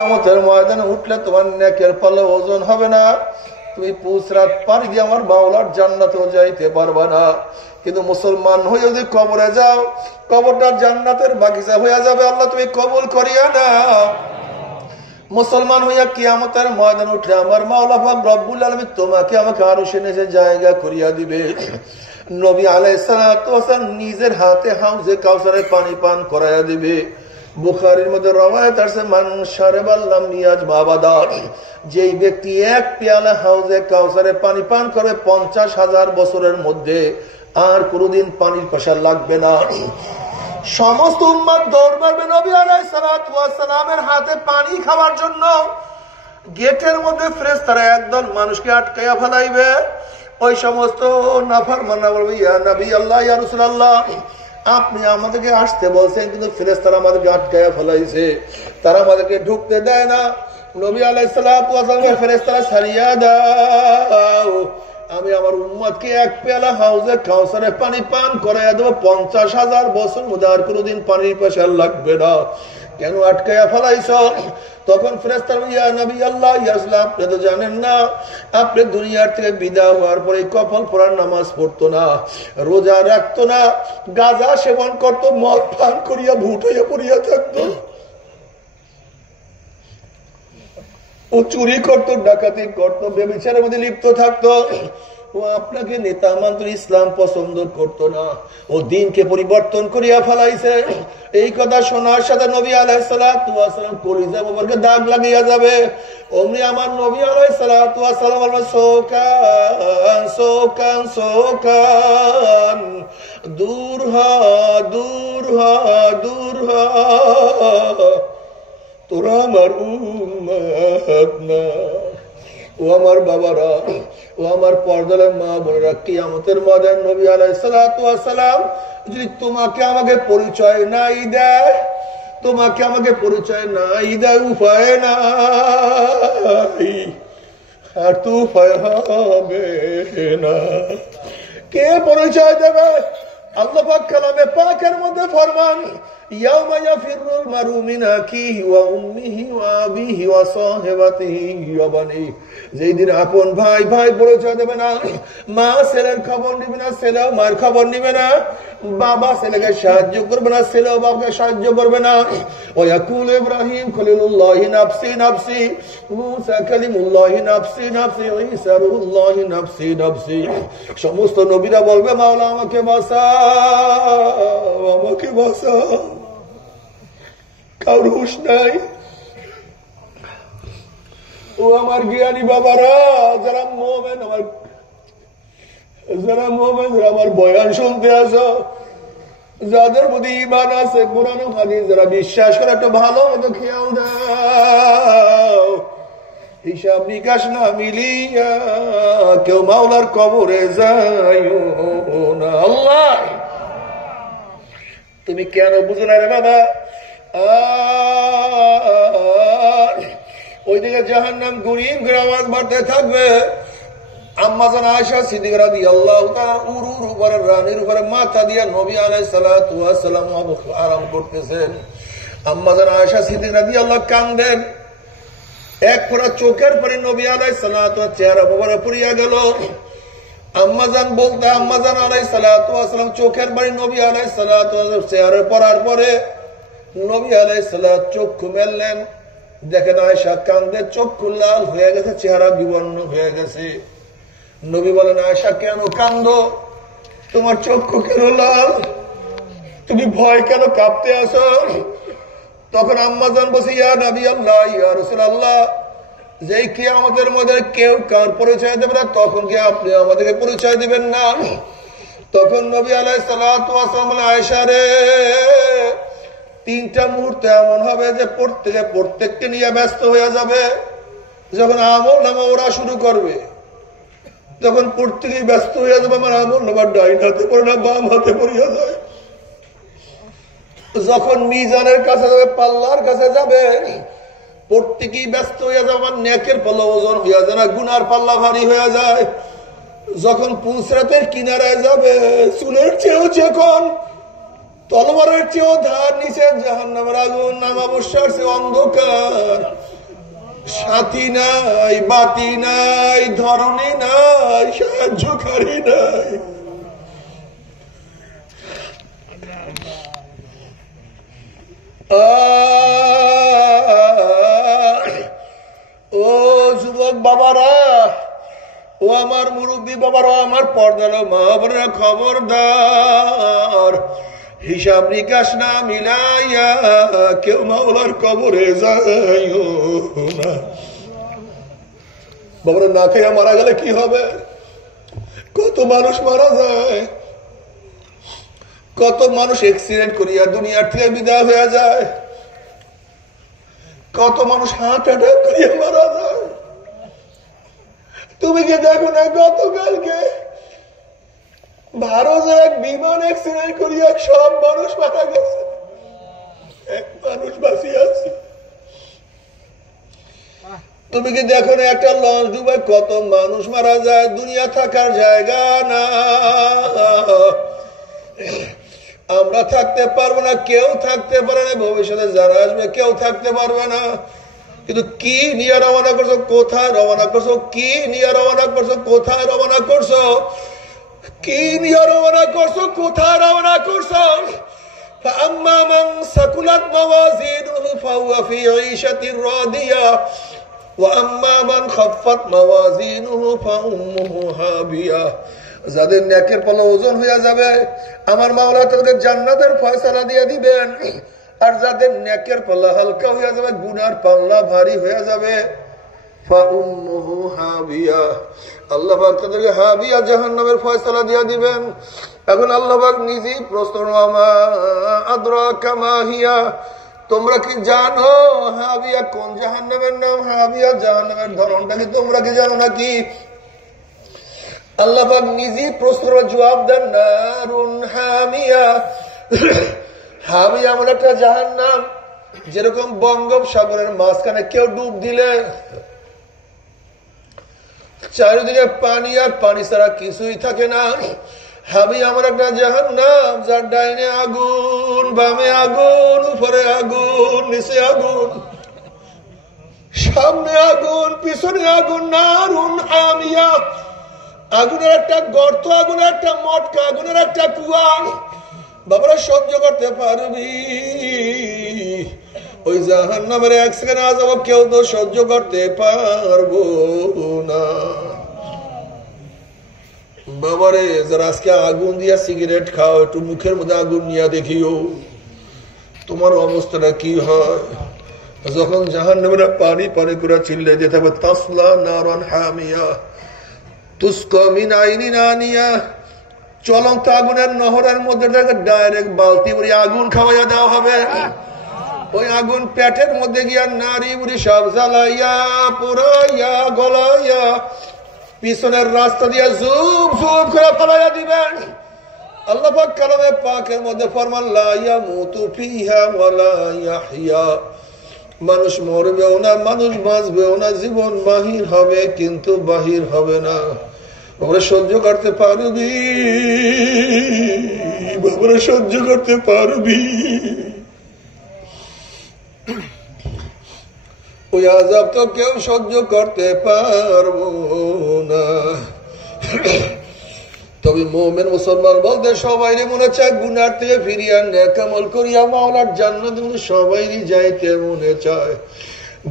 কিয়ামতের ময়দানে উঠলে তোমার নেকের পাল্লা ওজন হবে না, তুমি পুসরাত পাড়ি দিয়ে আমার মাওলার জান্নাতেও যাইতে পারবে না। কিন্তু মুসলমান হয়ে যদি কবরে যাও, কবরটা জান্নাতের বাগিচা হয়ে যাবে। আল্লাহ তুমি কবুল করিয়া না। মুসলমান হইয়া কিয়ামতের ময়দান উঠলে আমার মাওলা পাক রব্বুল আলামিন তোমাকে আমাকে আরো সে জায়গা করিয়া দিবে। নবী আলাইহিস সালাতু ওয়াস সালাম নিজের হাতে হাউজে কাউসারের পানি পান করাইয়া দিবে। বুখারীর মধ্যে রওয়ায়াত আছে, মান শারাবাল লাম ইয়াজমা আবাদা, যেই ব্যক্তি এক পেয়ালা হাউজে কাউসারের পানি পান করে 50,000 বছরের মধ্যে আর কোনদিন পানির পাশা লাগবে না। সমস্ত উম্মত দৌড় মারবে নবী আলাইহিস সালাতু ওয়াস সালামের হাতে পানি খাওয়ার জন্য। গেটের মধ্যে ফেরেশতারা একদল মানুষকে আটকাইয়া ফেলাইবে। ওই সমস্ত নাফরমানরা বলবে, ইয়া নবী আল্লাহ, ইয়া রাসূলুল্লাহ, আপনি আমাদেরকে আসতে বলছেন, কিন্তু ফেরেশতারা আমাদেরকে আটকাইয়া ফেলাইছে, তারা আমাদেরকে ঢুকতে দেয় না। নবী আলাইহিস সালাতু ওয়াস সালামের ফেরেশতারা ছাড়িয়া দাও, আমি আমার উম্মতকে এক পেয়ালা হাউজে কাউসারে পানি পান করাইয়া দেবো, 50,000 বছর মধ্যে আর কোনদিন পানির পাশে লাগবে না। কেন আটকাইয়া ফেলাইছ? তখন ফেরেশতারা, ইয়া নবী আল্লাহ, ইয়া রাসূলুল্লাহ, আপনি তো জানেন না, আপনি দুনিয়ার থেকে বিদায় হওয়ার পরে কফল পড়ার নামাজ পড়তো না, রোজা রাখতো না, গাঁজা সেবন করতো, মদ পান করিয়া ভূত হইয়া পড়িয়া থাকতো, ও চুরি করতো, ডাকাতি করতো, ব্যভিচারের মধ্যে লিপ্ত থাকতো। ও আপনাকে নেতা মানত, ইসলাম পছন্দ করতো না, ও দিনকে পরিবর্তন করিয়া ফেলাইছে। এই কথা শোনার সাথে নবী আলাইহিস সালাতু ওয়াস সালাম কলিজা মোবারকে দাগ লাগিয়া যাবে। অমনি আমার নবী আলাইহিস সালাতু ওয়াস সালাম বলবে, সোকান সোকান সোকান, দূর হ দূর হ দূর হ, তোরা আমার উম্মত না। ও আমার বাবারা, ও আমার পর্দার মা বোনেরা, কিয়ামতের ময়দানে নবী আলাইহিস সালাতু ওয়াস সালাম যদি তোমাকে আমাকে পরিচয় নাই দেয়, তোমাকে আমাকে পরিচয় নাই দেয়, উপায় নাই, আর তো উপায় হবে না। কে পরিচয় দেবে? আল্লাহ পাক কালামে পাকের মধ্যে ফরমান, ইয়াউমা ইয়াফিরুল মারউ মিন আখিহি ওয়া উম্মিহি ওয়া আবিহি ওয়া সাহিবাতিহি ওয়া বানিহি, যেই দিন আপন ভাই ভাই পরিচয় দেবে না, মা ছেলের খবর নিবে না, ছেলে মার খবর নিবে না, বাবা ছেলেকে সাহায্য করবে না, ছেলে বাবাকে সাহায্য করবে না। ওয়া ইয়াকুল ইব্রাহিম খলিলুল্লাহি নাফসি নাফসি, মুসা কালিমুল্লাহি নাফসি নাফসি, ঈসা রুহুল্লাহি নাফসি নাফসি। সমস্ত নবীরা বলবে, মাওলা আমাকে বাঁচাও, আমাকে বাঁচাও, কারোর হুঁশ নাই। ও আমার জ্ঞানী বাবারা, যারা মুমিন, যারা আমার বয়ান শুনতে আসো, যাদের প্রতি ঈমান আছে, কোরআন ও হাদিস যারা বিশ্বাস করে, একটু ভালো মতো খেয়াল দাও। হিসাব নিকাশ না মিলিয়া কেউ মাওলার কবরে যাইও না। আল্লাহ, তুমি কেন বুঝো না রে বাবা? ওইদিকে জাহান্নাম গুড়িম করে আওয়াজ বাড়তে থাকবে। আম্মা জান আয়েশা সিদ্দিকা রাদিয়াল্লাহু তাআলা উরুর উপরে, রানীর উপরে মাথা দিয়া নবী আলাইহিস সালাতু ওয়াস সালাম আরাম করতেছেন। আম্মা জান আয়েশা সিদ্দিকা রাদিয়াল্লাহু কান্দেন, এক ফোঁটা চোখের পানি নবী আলাইহিস সালাতু ওয়াস চেহারা মোবারক পড়িয়া গেল। আম্মা জান বলতে, আম্মা জান আলাইহিস সালাতু ওয়াস সালাম চোখের পানি নবী আলাইহিস সালাতু ওয়াস চেহারা পড়ার পরে নবী আলাইহিস সালাত চক্ষু মেললেন, দেখেন আয়েশা কান্দে, চক্ষু লাল হয়ে গেছে, চেহারা বিবর্ণ হয়ে গেছে। নবী বলেন, আয়েশা কেন কান্দো? তোমার চক্ষু কেন লাল? তুমি ভয় কেন কাঁপতে আসো? তখন আম্মা জান বলছে, ইয়া নবী আল্লাহ, ইয়া রাসূলুল্লাহ, যে কিয়ামতের মধ্যে কেউ কার পরিচয় দেবে না, তখন কি আপনি আমাদেরকে পরিচয় দিবেন না? তখন নবী আলাইহিস সালাতু ওয়াস সালাম বলেন, আয়েশা রে, 3টা মুহূর্ত এমন হবে যে প্রত্যেককে নিয়ে ব্যস্ত হয়ে যাবে। যখন আমল নামা ওরা শুরু করবে, তখন প্রত্যেকেই ব্যস্ত হয়ে যাবে, আমার আমল নামা ডাইন হাতে পড়ে না, বাম হাতে পড়িয়া যায়। যখন মিজানের কাছে যাবে, পাল্লার কাছে যাবে, প্রত্যেকেই ব্যস্ত হয়ে যাবে, আমার নেকের পাল্লা ওজন হয়ে যায় না, গুনার পাল্লা ভারী হয়ে যায়। যখন পুলসরাতের কিনারায় যাবে, চুলের চেয়েও যখন তলোয়ারের চেয়েও ধার নিচে জাহান্নামের আগুন, নামাবস্যার চেয়ে অন্ধকার, নাতি নাই, বাতি নাই, ধরনী নাই, সাহায্যকারী নাই। ও যুবক বাবারা, ও আমার মুরব্বী বাবারা, আমার পর্দালো মা বোনেরা, খবরদার, হিসাব নিকাশ না মিলাইয়া কেউ মাওলার কবরে যায় না। বাবারা, না খেয়ে মারা গেলে কি হবে? কত মানুষ মারা যায়, কত মানুষ অ্যাক্সিডেন্ট করিয়া দুনিয়ার থেকে বিদায় হয়ে যায়, কত মানুষ হার্ট অ্যাটাক করিয়া মারা যায়। তুমি কি দেখো না, গতকালকে ভারতের এক বিমান অ্যাক্সিডেন্ট করিয়া সব মানুষ মারা গেছে, এক মানুষ বাঁচিয়ে আছে। তুমি কি দেখো না, একটা লঞ্চ ডুবে কত মানুষ মারা যায়, দুনিয়া থাকার জায়গা না। আমরা থাকতে পারবো না, কেউ থাকতে পারে না, ভবিষ্যতে যারা আসবে কেউ থাকতে পারবে না। কিন্তু কি নিয়ে রওনা করছো, কোথায় রওনা করছো, কি নিয়ে রওনা করছো, কোথায় রওনা করছো, কি নিয়ে রওনা করছো, কোথায় রওনা করছো? فأما من ثقلت موازينه فهو في عيشة راضية وأما من خفت موازينه فأمه هاوية। যাদের নেকের পাল্লা ওজন হয়ে যাবে, আমার মাওলা তাদের জান্নাতের ফয়সালা দিয়ে দিবেন। আর যাদের নেকের পাল্লা হালকা হয়ে যাবে, গুনার পাল্লা ভারী হয়ে যাবে, ফাউম্মুহু হাবিয়া, আল্লাহ পাক তাদেরকে হাবিয়া জাহান্নামের ফয়সালা দিয়ে দিবেন। এখন আল্লাহ পাক নিজেই প্রশ্ন, মা আদরাকা মা হিয়া, তোমরা কি জানো হাবিয়া কোন জাহান্নামের নাম? হাবিয়া জাহান্নামের ধরনটা কি তোমরা কি জানো নাকি? আল্লাহ পাক নিজেই প্রশ্নের জবাব দেন, নারুন হামিয়া। হাবিয়া এমন একটা জাহান্নাম, যেরকম বঙ্গোপসাগরের মাঝখানে কেউ ডুব দিলে চারিদিকে পানি আর পানি ছাড়া কিছুই থাকে না। হাবিয়া এমন একটা জাহান্নাম, যার ডাইনে আগুন, বামে আগুন, উপরে আগুন, নিচে আগুন, সামনে আগুন, পিছনে আগুন। নারুন হামিয়া, আগুনের একটা গর্ত, আগুনের একটা মটকা, আগুনের একটা কুয়া। বাবারা, সহ্য করতে পারবি? ওই জাহান্নামের এক সেকেন্ড আযাব কেউ তো সহ্য করতে পারবো না। বাবারে, যারা আজকে আগুন দিয়া সিগারেট খাও, একটু মুখের মধ্যে আগুন নিয়ে দেখিও, তোমার অবস্থাটা কি হয়। যখন জাহান্নামের পানি পানি করে চিল্লে দিয়ে থাকবে, তাসলা নারান হামিয়া তুস্কা মিন আইনিন আনিয়া, চলন্ত আগুনের নহরের মধ্যে ডাইরেক্ট বালতি ভরে আগুন খাওয়াইয়া দেওয়া হবে। ওই আগুন পেটের মধ্যে গিয়া নারী বুড়ি সব জ্বালাইয়া পুরাইয়া গলাইয়া পিছনের রাস্তা দিয়ে জুব জুব করে ফেলাইয়া দিবেন। আল্লাহ পাক কালামে পাকের মধ্যে ফরমান, লা ইয়ামুতু ফিহা ওয়া লা ইয়াহইয়া, মানুষ মরবেও না, মানুষ বাঁচবেও না, জীবন বাহির হবে কিন্তু বাহির হবে না। বাবারা, সহ্য করতে পারবি? বাবারা, সহ্য করতে পারবি? ওই আযাব তো কেউ সহ্য করতে পারবো না। তবে মুমিন মুসলমান বলতে সবাইরে মনে চায় গুনার থেকে ফিরিয়া নেক আমল করিয়া মাওলার জান্নাতে সবাইরই যাইতে মনে চায়।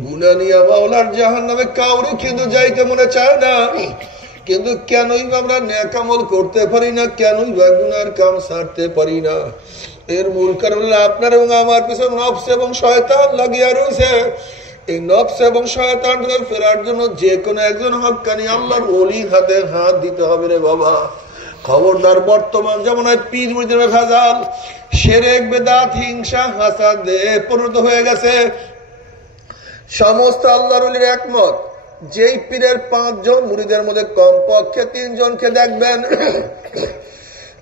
গুনাহ নিয়ে মাওলার জাহান্নামে কাউরে কিন্তু যাইতে মনে চায় না। কিন্তু কেনই আমরা নেক আমল করতে পারি না, কেনই বা গুনার কাম ছাড়তে পারি না? এর মূল কারণ হলো আপনার এবং আমার পিছনে নফস এবং শয়তান লাগিয়া রয়েছে। এই নফস এবং শয়তান থেকে ফেরার জন্য যে কোনো একজন হক্কানি আল্লাহর ওলির হাতে হাত দিতে হবে রে বাবা। খবরদার, বর্তমান জামানায় পীর মুরিদের ভেজাল, শিরক, বিদআত, হিংসা, হাসাদে পরিণত হয়ে গেছে। সমস্ত আল্লাহর ওলির একমত, যেই পীরের 5 জন মুরিদের মধ্যে কমপক্ষে 3 জনকে দেখবেন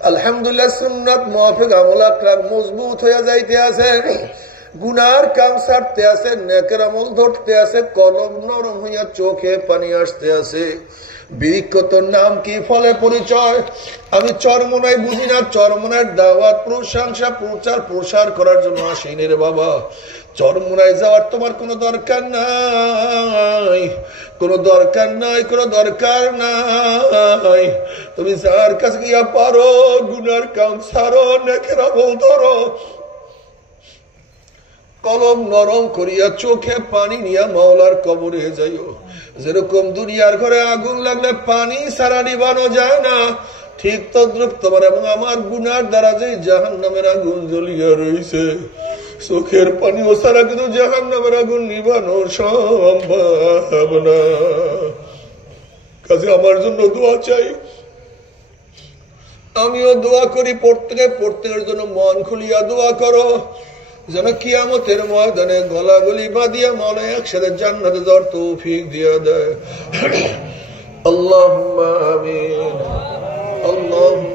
আলহামদুলিল্লাহ সুন্নাত মুআফিক আমল আকরাম মজবুত হয়ে যাইতে আছে, গুনার কাম ছাড়তে আছে, নেকের আমল ধরতে আছে, কলম নরম হইয়া চোখে পানি আসতে আছে। বৃক্ষ তোর নাম কি, ফলে পরিচয়। আমি চরমোনাই বুঝি না, চরমোনার দাওয়াত প্রশংসা প্রচার প্রসার করার জন্য আসিনি রে বাবা। চরমোনায় যাওয়ার তোমার কোনো দরকার নাই, কোনো দরকার নাই, কোনো দরকার নাই। তুমি যার কাছে গিয়া পারো গুনার কাম সারো, নেকের আমল ধরো, কলম নরম করিয়া চোখে পানি নিয়া মাওলার কবরে যাইও। যেরকম দুনিয়ার ঘরে আগুন লাগলে পানি সারা নিবানো যায় না, ঠিক তদ্রুপ তোমার এবং আমার গুনার দ্বারা যে জাহান্নামের আগুন জ্বলিয়া রয়েছে, চোখের পানিও সারা কিন্তু জাহান্নামের আগুন নিবানো সম্ভব না। কাজে আমার জন্য দোয়া চাই, আমিও দোয়া করি। প্রত্যেকের জন্য মন খুলিয়া দোয়া করো, যেন কিয়ামতের ময়দানে গলাগলি বাঁধিয়া মাওলা একসাথে জান্নাতে যাওয়ার তৌফিক দিয়া দেয়। আল্লাহুম্মা আমিন। আল্লাহুম্মা